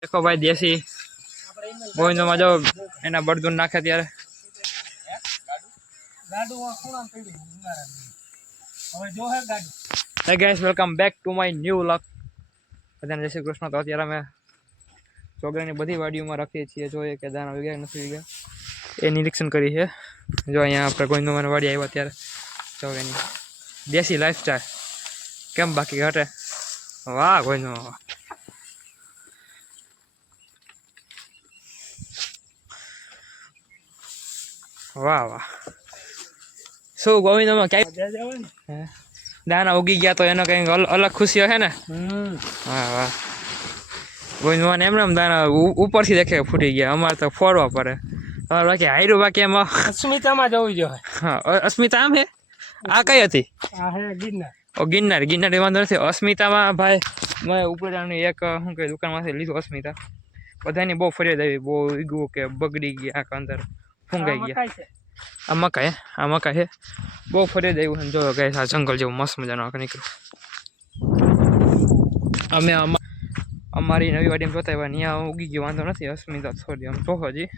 देखो भाई देसी गोविंदो में जो एना बड़दून नाखे त्यारे Hey guys, welcome back to my new vlog. બધાને જય શ્રી કૃષ્ણ. તો અત્યારે અમે ચોગડાની બધી વાડીઓમાં રાખીએ છીએ, જોઈએ કે દાણા ઉગ્યા નથી ઉગ્યા એ નિરીક્ષણ કરી છે. જો અહીંયા આપણે ગોવિંદોમાં વાડી આવ્યા ત્યારે જો એની દેશી લાઈફસ્ટાઈલ કેમ બાકી ઘટે. વાહ ગોવિંદો, વાહ વાહ. શું ગોવિંદોમાં ક્યાંય દાણા ઉગી ગયા તો એનો કંઈક અલગ ખુશીઓ છે ને. હા વાહ. ગોવિંદમાં એમને એમ દાણા ઉપરથી દેખે ફૂટી ગયા, અમારે તો ફોડવા પડે. તમારે બાકી હાયરું બાકી એમાં અસ્મિતામાં જવું જોઈએ. હા અસ્મિતા આમ હે. આ કઈ હતી? ગિરનાર. ગિરનાર વાંધો નથી. અસ્મિતામાં ભાઈ મેં ઉપરાની એક શું કે દુકાનમાંથી લીધું અસ્મિતા. બધાની બહુ ફરિયાદ આવી, બહુ ઈગવું કે બગડી ગયા કે અંદર ફૂંગાઈ ગયા. આ મકાઈ છે, બહુ ફરિયાદ આવ્યું છે. જો ગાઈસ આ જંગલ જેવું મસ્ત મજાનો આખો નીકળ્યું. અમે અમારી નવી વાડીમાં જોતા આવ્યા, ત્યાં ઉગી ગયો, વાંધો નથી. અસ્મિતા થોડી આમ તો હજી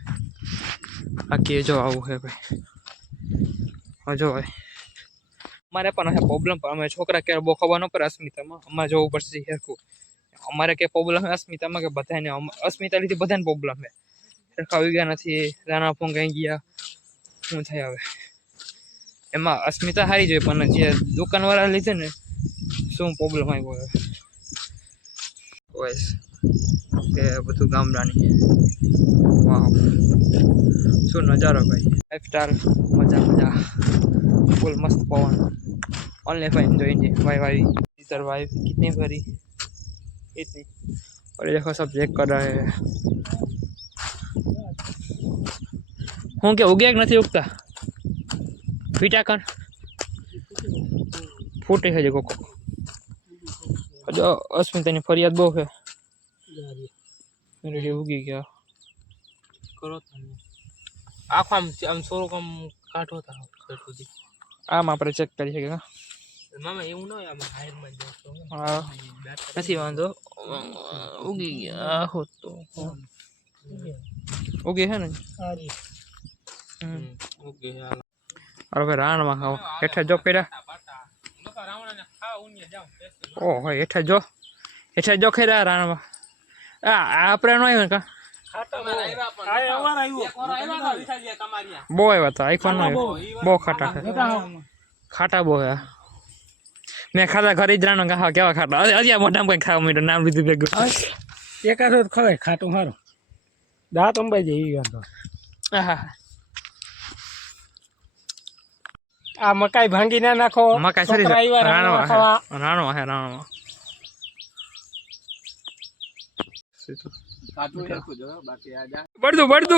બાકી જો આવું છે ભાઈ. જો ભાઈ અમારે પણ હે પ્રોબ્લેમ, પણ અમે છોકરા ક્યારે બહુ ખબર ન પડે અસ્મિતામાં. અમારે જોવું પડશે હેરખું. અમારે કે પ્રોબ્લેમ છે અસ્મિતામાં કે બધાને અસ્મિતા લીધી બધાને પ્રોબ્લેમ છે. સરખા આવી ગયા નથી, દાણા ફૂંગાઈ ગયા, શું થાય હવે. એમાં અસ્મિતા સારી જોઈએ, પણ જે દુકાનવાળા લીધે ને શું પ્રોબ્લેમ આવ્યો હવે કે બધું ગામડાની. વાહ શું નજારો ભાઈ, લાઈફસ્ટાઈલ મજા फुल मस्त पवन. ऑनलाइन फाइन जो इंडिया वाई वाई इधर वाई कितनी भरी इतनी. और ये देखो सब चेक कर रहे हैं. हूँ क्या उगे एक नहीं उगता पीटा कर फूटे है जो जो अस्मिता ने फरियाद बहु है मेरे लिए उगी क्या करो आँख आम सोरो कम काटो था આમ આપણે ચેક કરી શકીએ. મામા એવું ન હોય, આમ હાઈરમાં જ જોતો. હા નથી વાંધો, ઉગી ગયા હોત તો ઉગી છે ને. ઉગી અરે ભાઈ રાણમાં ખાવ હેઠે જો કર્યા. ઓ હોય હેઠે જો ખેરા રાણમાં. આપણે ન આવ્યું કા બહુ આવ્યા હતા. આઈફોન બહુ ખાટા બહુ હે. મેં ખાતા ઘરે જ રાનો ખાવા કેવા ખાટા. હજી મોટામાં કઈ ખાવા માંડ્યું, નામ લીધું ભેગું. એકાદો ખવાય ખાટું સારું, દાંત અંબાઈ જાય એવી વાંધો. આ મકાઈ ભાંગી ના નાખો. મકાઈ સરી રાણો હે રાણો. બળદું ભાઈ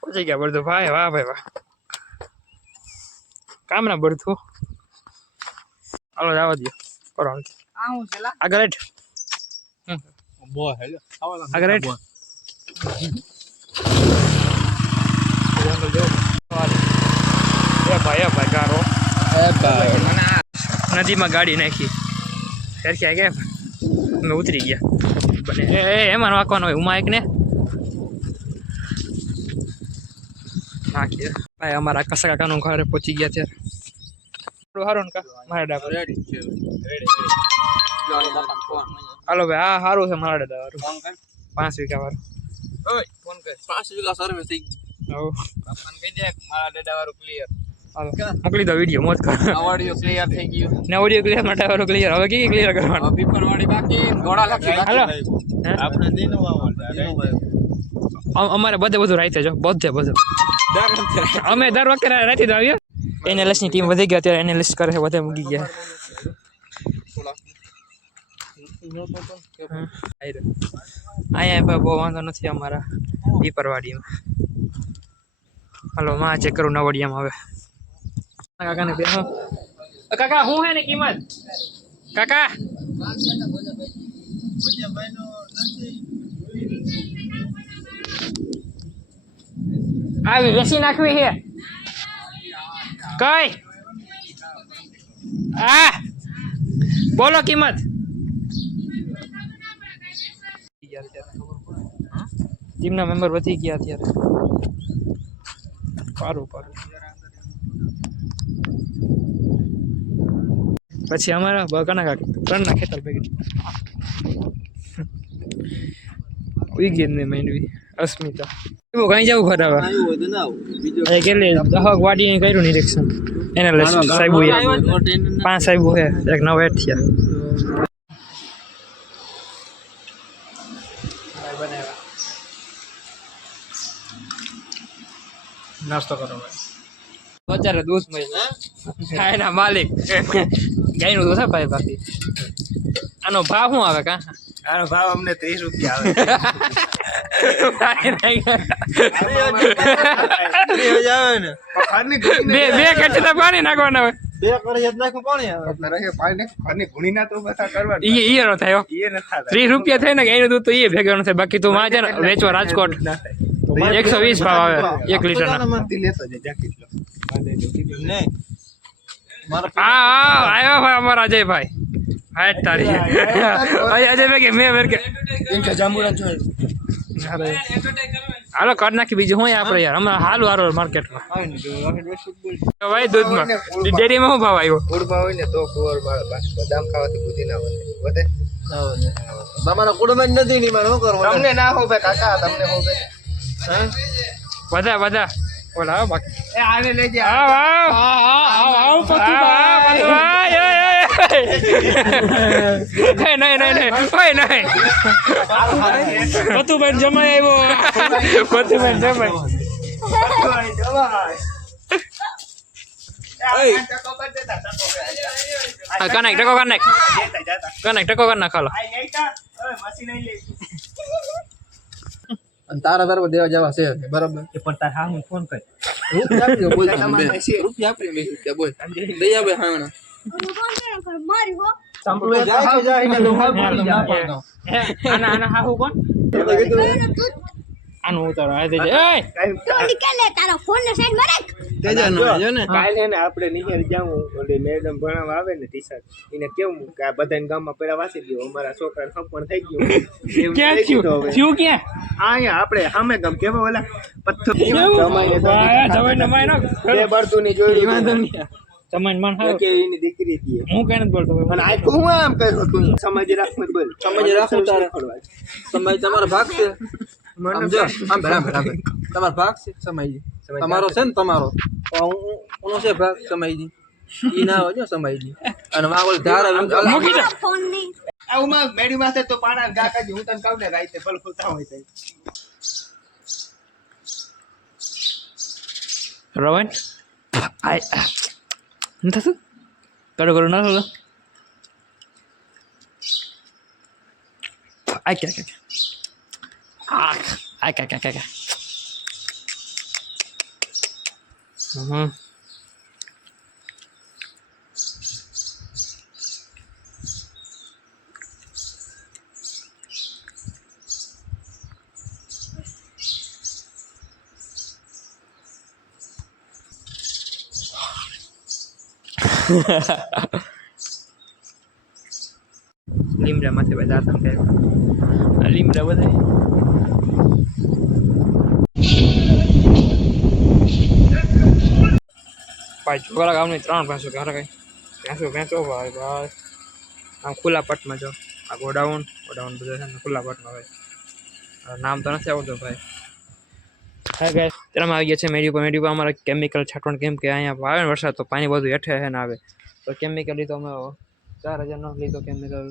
પહોંચી ગયા. બળદું ભાઈ વાહ ભાઈ વાહ. કામ ના બળતું. હાલો જવા દો કરો આગળ હેઠ આગળ હેઠ. ભાઈ ગારો નદીમાં ગાડી નાખી સરખ્યા કે અમે ઉતરી ગયા. બને એમાં નાખવાનો હોય ઉમા એક ને નાખીએ. ભાઈ અમારા કસા કાકાનું ઘરે પહોંચી ગયા ત્યારે. સારું ને કા મારા ડાબર હાલો ભાઈ. હા સારું છે મારા દાદા વાળું 5 વીઘા વાળું. 5 વીઘા સર્વે થઈ ગયું. મારા દાદા વાળું ક્લિયર. મોકલી દો વિડીયો મોજ કર. ઓડિયો ક્લિયર થઈ ગયું ને. ઓડિયો ક્લિયર માટે વાળો ક્લિયર. હવે કે ક્લિયર કરવાનું પીપરવાડી બાકી ઘોડા લખી. હાલો આપણે દીનો અમારે બધું રાઈતે જો બધું અમે દર વખતે રાઈતે જ આવીએ. એનાલિસ્ટની ટીમ વધી ગયા, અત્યારે એનાલિસ્ટ કરે છે, બધે મૂકી ગયા. અહીંયા બહુ વાંધો નથી અમારા પીપરવાડીમાં. હાલો માં ચેક કરું નવડિયામાં. હવે કાકાને બેહો. કાકા શું હે ને કિંમત કાકા? આવી વેસી નાખવી છે કઈ આ બોલો કિંમત ટીમના મેમ્બર વધી ગયા અત્યારે પારું પછી અમારા બકાના ત્રણના ખેતર ભેગી ઉઈ ગઈ ને માંડવી અસ્મિતા એવું કઈ જવું ખરાબ કેટલી 10 વાડી કર્યું નિરીક્ષણ એને સાહેબ 5 સાહેબ છે એક નવ એટ થયા નાસ્તો કરો બજારે દૂધ મળે ગાયના માલિક ગાયનું દૂધ ભાઈ બાકી આનો ભાવ શું આવે કા આનો ભાવ અમને 30 રૂપિયા આવે ને બે કટકા પાણી નાખવાના હોય બે કરી જ નાખું પાણી આવે પાણી ઘૂણી ના તો બધા કરવાનું ઈ નો થાય 30 રૂપિયા થાય ને ગાયનું દૂધ તો એ ભેગવાનું થાય બાકી તો માં છે ને વેચવા રાજકોટ 120 ભાવ આવે 1 લીટર ના આવ્યો ભાઈ અમારા અજયભાઈ હાય તારી અજયભાઈ કે મેં કે હાલો કર નાખી બીજું હું આપણે યાર હમણાં હાલ વારો માર્કેટમાં ભાઈ દૂધમાં ડેરીમાં શું ભાવ આવ્યો ભાવ હોય ને તો કુંવર બદામ ખાવાથી બુદ્ધિ ના વધે તમારા કુડમાં જ નથી ની મારે શું કરવું તમને ના હો ભાઈ કાકા તમને હો ભાઈ બધા ઓલા બાકી એ આને લઈ જા આવ પતુભાઈ નહીં પતુભાઈ જમાઈ આવ્યો પતુભાઈ જમાઈ કનાક ટકો કર નાખ હાલો તારા તરફ દેવા જવા છે બરાબર પણ તાર હા હું ફોન કરી રૂપિયા આપી બોલ દઈ આવે હા આના હાહુ કોણ આનું ઉતારો આ દેજે કાલે ને આપણે નિહાર જાવું ઓલી મેડમ ભણાવવા આવે ને ટીચર એને કેવું કે આ બધાને ગામમાં પેલા વાસી ગયો અમારા છોકરા સપણ થઈ ગયું ક્યાં થયું ક્યાં અહીંયા આપણે સામે ગામ કેવા ઓલા પથ્થર જમાઈ બળતું ની જોડી તમારી મન હારું કે એની દીકરી હતી હું કઈ નથી બોલતો અને આ હું આમ કહ્યું તું સમજ રાખવું બોલ સમજ રાખવું તારે સમજ તમારો ભાગ છે સમજો આમ બરાબર તમારો ભાગ છે સમયજી તમારો છે ને તમારો ઉનો છે ભાગ સમયજી ઈ ના હોય સમયજી અને માં ઓલ ધાર મૂકી દે ફોન નહીં આવું માં મેડી માથે તો પાણા ગાકાજી હું તને કહું ને રાઈતે ભલ ખોતા હોય તઈ રોવન આય નથી કરો ના થતો આય કે લીમડા માંથી બધા આતંક આવ્યા લીમડા બધા ભાઈ છોકરા ગામની 3 ભેંસો ઘરે કઈ ભેંસો ભાઈ ભાઈ આમ ખુલ્લા પટમાં જો આ ગોડાઉન બધું છે ને ખુલ્લા પટમાં ભાઈ નામ તો નથી આવતું ભાઈ હા ગાઈસ તેમાં આવી ગયા છે મેડી પર અમારા કેમિકલ છાંટવાનું કેમ કે અહીંયા આવે ને વરસાદ તો પાણી બધું હેઠે ને આવે તો કેમિકલ લીધો અમે 4000 નો લીધો કેમિકલ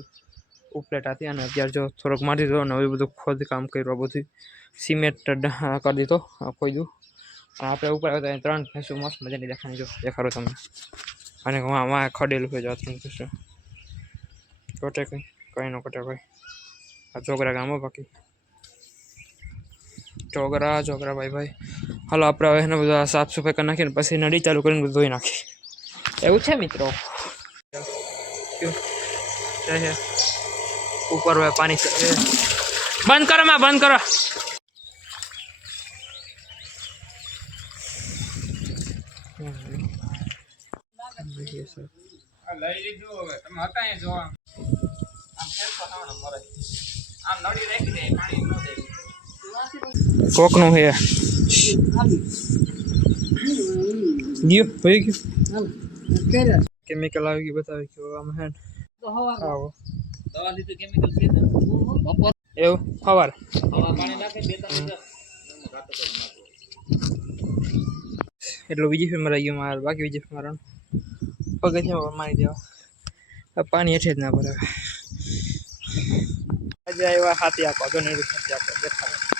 ઉપલેટ હતી અને અત્યારે જો થોડોક મારી દીધો અને હવે બધું ખોદકામ કર્યું બધું સિમેન્ટ કરી દીધો ખોદ્યું અને આપણે ઉપર આવ્યા 3 ભેંસો મસ્ત મજાની દેખાણી જો દેખાડો તમને અને આમાં ખડેલું હોય જો 3 ભેંસો કટે કઈ નો કટે ભાઈ આ છોકરા ગામો બાકી ચોગરા ભાઈ હાલો આપણે હવે એને બધા સાફ સફાઈ કરી નાખીને પછી નળી ચાલુ કરીને બધું ધોઈ નાખી એવું છે મિત્રો ઉપર હવે પાણી બંધ કરો બંધ કરો લઈ લીધું હવે તમે હતા એ જોવા આમ ફેરફાર થવાનો મરે આમ નડી રાખી દે પાણી ન દે કોકનું હે ગયો ભાઈ ગયો કેમિકલ આવી ગયું બતાવી ગયો આમ હે આવો દવા લીધું કેમિકલ છે એવું સવાર પાણી નાખે 2-3 લીટર એટલું બીજી ફેર મરાઈ ગયું મારે બાકી બીજી ફેર મારવાનું પગથિયામાં મારી દેવા પાણી હેઠે જ ના ભરાવે આજે આવ્યા હાથી આપો ગણેરું હાથી આપો દેખાડો